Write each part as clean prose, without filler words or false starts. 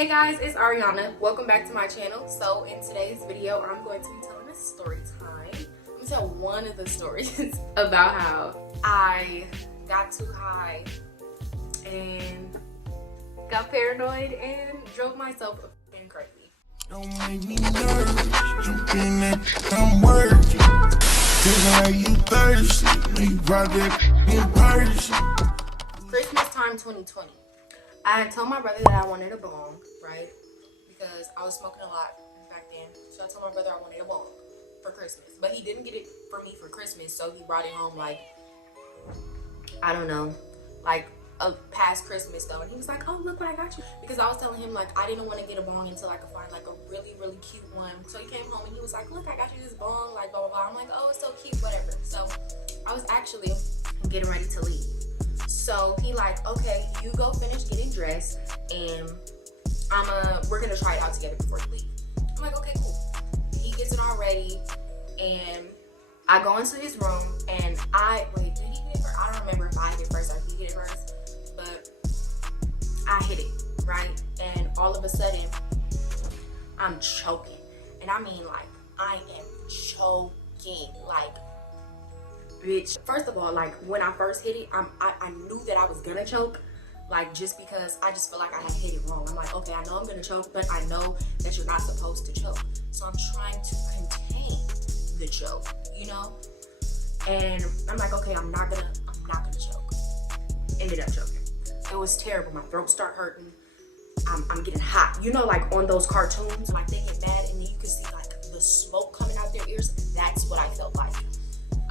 Hey guys, it's Ariana. Welcome back to my channel. So in today's video, I'm going to be telling a story time. I'm gonna tell one of the stories about how I got too high and got paranoid and drove myself fucking crazy. Don't make me nervous, jump in that I'm working. Cause I you thirsty, make brother in person. Christmas time 2020. I had told my brother that I wanted a bong, right? Because I was smoking a lot back then. So I told my brother I wanted a bong for Christmas. But he didn't get it for me for Christmas, so he brought it home like, I don't know, like a past Christmas though. And he was like, oh, look what I got you. Because I was telling him like I didn't want to get a bong until I could find like a really, really cute one. So he came home and he was like, look, I got you this bong, like blah, blah, blah. I'm like, oh, it's so cute, whatever. So I was actually getting ready to leave. So he like, okay, you go finish getting dressed and we're gonna try it out together before you leave. I'm like, okay, cool. He gets it all ready and I go into his room and wait, did he hit it first? I don't remember if I hit it first or he hit it first, but I hit it, right? And all of a sudden, I'm choking. And I mean like, I am choking, like, bitch. First of all, like when I first hit it, I knew that I was gonna choke, like just because I just feel like I had hit it wrong. I'm like, okay, I know I'm gonna choke, but I know that you're not supposed to choke. So I'm trying to contain the choke, you know? And I'm like, okay, I'm not gonna choke. Ended up choking. It was terrible. My throat started hurting. I'm getting hot. You know, like on those cartoons, like they get mad and then you can see like the smoke coming out their ears. That's what I felt like.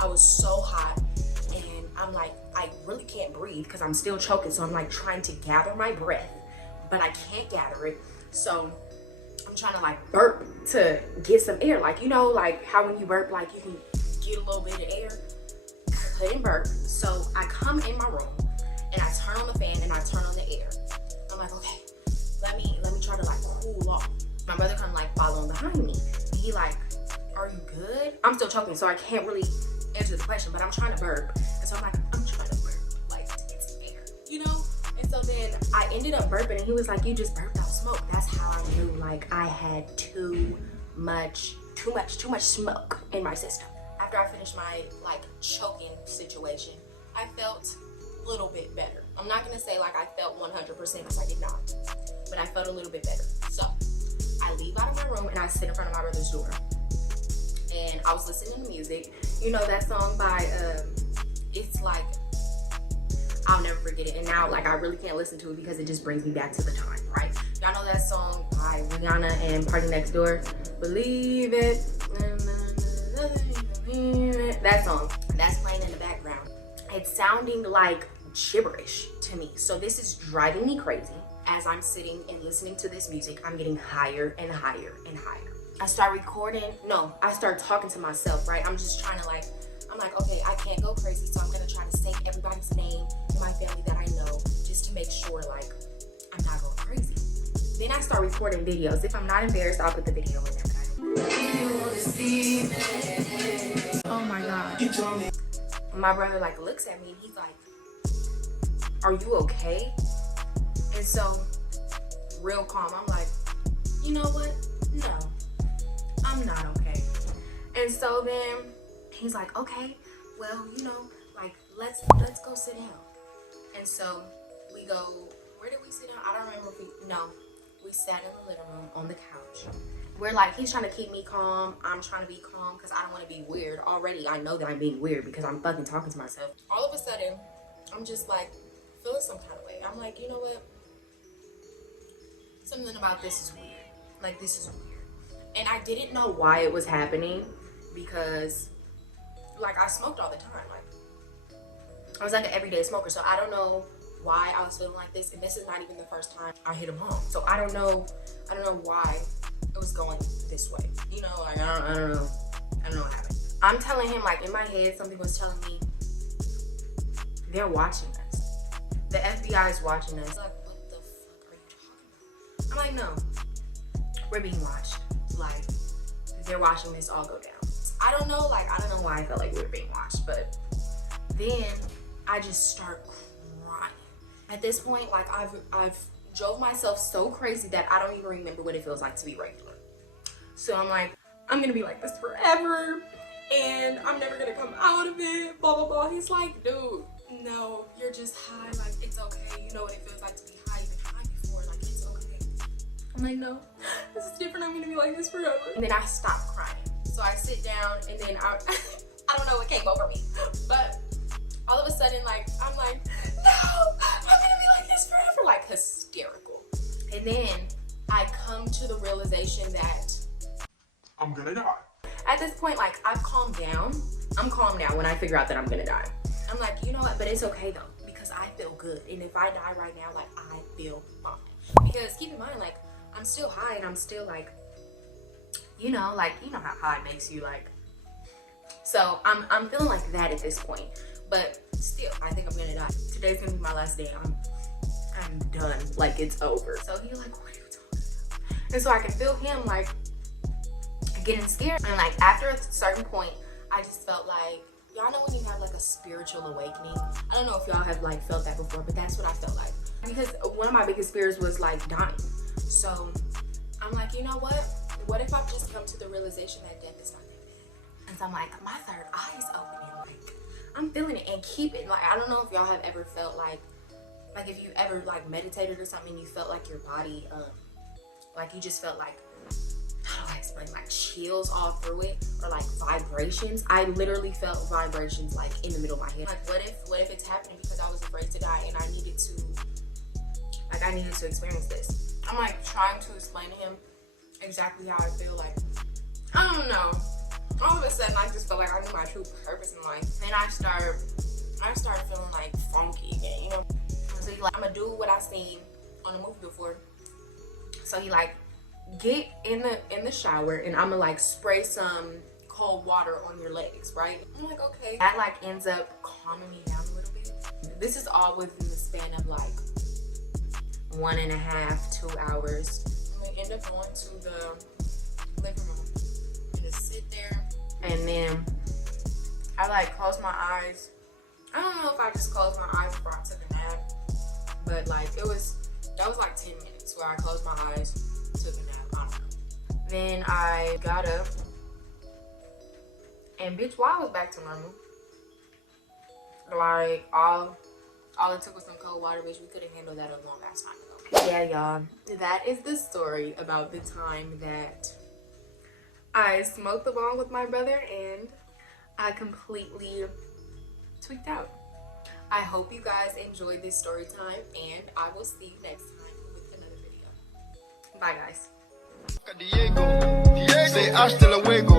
I was so hot and I'm like, I really can't breathe because I'm still choking. So I'm like trying to gather my breath, but I can't gather it. So I'm trying to like burp to get some air. Like, you know, like how when you burp, like you can get a little bit of air. Couldn't burp. So I come in my room and I turn on the fan and I turn on the air. I'm like, okay, let me try to like cool off. My brother kind of like following behind me. And he like, are you good? I'm still choking, so I can't really answer the question, but I'm trying to burp. And so I'm like, I'm trying to burp, like to get some air, you know? And so then I ended up burping and he was like, you just burped out smoke. That's how I knew like I had too much smoke in my system. After I finished my like choking situation, I felt a little bit better. I'm not gonna say like I felt 100% because I did not, but I felt a little bit better. So I leave out of my room and I sit in front of my brother's door. And I was listening to music. You know that song by, it's like, I'll never forget it. And now, like, I really can't listen to it because it just brings me back to the time, right? Y'all know that song by Rihanna and Party Next Door? Believe it. That song. That's playing in the background. It's sounding like gibberish to me. So this is driving me crazy. As I'm sitting and listening to this music, I'm getting higher and higher and higher. I start I start talking to myself, right? I'm just trying to like, I'm like, okay, I can't go crazy, so I'm gonna try to say everybody's name in my family that I know, just to make sure like, I'm not going crazy. Then I start recording videos. If I'm not embarrassed, I'll put the video in there. Oh my God. My brother like looks at me and he's like, are you okay? And so, real calm, I'm like, you know what? No. I'm not okay. And so then he's like, okay, well, you know, like let's go sit down. And so we go, where did we sit down? I don't remember we sat in the living room on the couch. We're like, he's trying to keep me calm. I'm trying to be calm because I don't want to be weird. Already I know that I'm being weird because I'm fucking talking to myself. All of a sudden, I'm just like feeling some kind of way. I'm like, you know what? Something about this is weird. Like this is weird. And I didn't know why it was happening because like I smoked all the time. Like I was like an everyday smoker. So I don't know why I was feeling like this. And this is not even the first time I hit a bong. So I don't know why it was going this way. You know, like I don't know what happened. I'm telling him like in my head, something was telling me they're watching us. The FBI is watching us. Like, what the fuck are you talking about? I'm like, no, we're being watched. Like they're watching this all go down. I don't know why I felt like we were being watched, but then I just start crying. At this point, like I've drove myself so crazy that I don't even remember what it feels like to be regular. So I'm like, I'm gonna be like this forever, and I'm never gonna come out of it, blah, blah, blah. He's like, dude, no, you're just high, like, it's okay. You know what it feels like to be high. You've been high before, like, it's okay. I'm like, no, this is different. I'm gonna be like this forever. And then I stopped crying. So I sit down, and then I don't know what came over me, but all of a sudden, like, I'm like, no, I'm gonna be like this forever, like hysterical. And then I come to the realization that I'm gonna die. at this point, like, I've calmed down. I'm calm now when I figure out that I'm gonna die. I'm like, you know what, but it's okay though, because I feel good. And if I die right now, like, I feel fine. Because keep in mind, like, I'm still high, and I'm still like, you know how high makes you, like. So I'm feeling like that at this point. But still, I think I'm gonna die. Today's gonna be my last day. I'm done. Like, it's over. So he's like, what are you talking about? And so I can feel him, like, getting scared. And, like, after a certain point, I just felt like, y'all know when you have, like, a spiritual awakening? I don't know if y'all have, like, felt that before, but that's what I felt like. Because one of my biggest fears was, like, dying. So I'm like, you know what? What if I've just come to the realization that death is not that bad? And so I'm like, my third eye is opening. Like, I'm feeling it, and keep it. Like, I don't know if y'all have ever felt like if you ever, like, meditated or something, you felt like your body, like, you just felt like, how do I explain, like, chills all through it, or like vibrations. I literally felt vibrations, like, in the middle of my head. Like, what if it's happening because I was afraid to die, and I needed to experience this. I'm, like, trying to explain to him exactly how I feel. Like, I don't know. All of a sudden, I just felt like I knew my true purpose in life. And I started feeling, like, funky again, you know? So he's like, I'm gonna do what I seen on the movie before. So he, like, get in the shower, and I'm gonna, like, spray some cold water on your legs, right? I'm like, okay. That, like, ends up calming me down a little bit. This is all within the span of, like, 1.5 to 2 hours. And we end up going to the living room and just sit there. And then I, like, close my eyes. I don't know if I just closed my eyes before I took a nap, but, like, that was like 10 minutes where I closed my eyes, took a nap. I don't know. Then I got up, and bitch, while I was back to normal, like, all it took was some cold water, bitch. We could have handled that a long ass time ago. Yeah, y'all, that is the story about the time that I smoked the bong with my brother and I completely tweaked out. I hope you guys enjoyed this story time, and I will see you next time with another video. Bye, guys. Diego, say hasta luego.